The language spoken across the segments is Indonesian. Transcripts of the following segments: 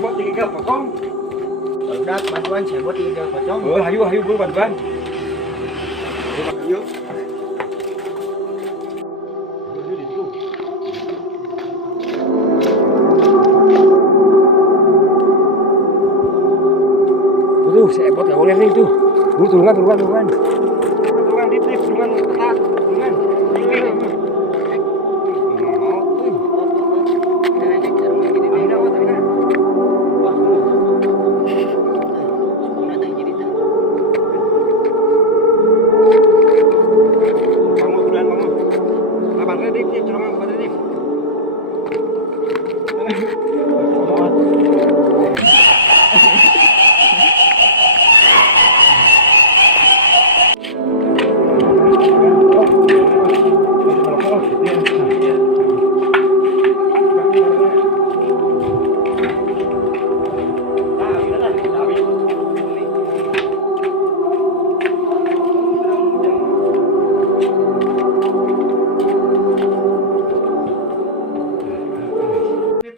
buat 3 potong. Udah bantuan saya buat 3 pocong. Oh, hayu buru bantuan. Ayo. Tuh, saya buat enggak boleh nih tuh. Turunkan. Turunkan dip, turunkan ketat. Turunkan.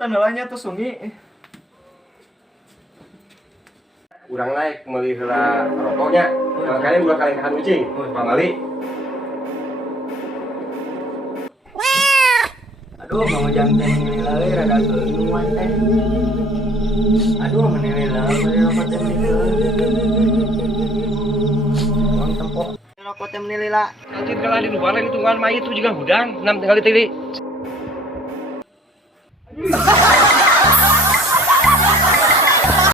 Tandalanya tuh sungi. Urang naik melihara rokoknya. Kalian 2 kali makan ucing. Bang Ali. Aduh, mau jangan menilai rada kenuan teh. Aduh, menilai rokok teh uang tempok. Rokok teh menilai lah. Cacing kalah di luar lagi tungguan mayit itu juga gudang. 6 kali tadi.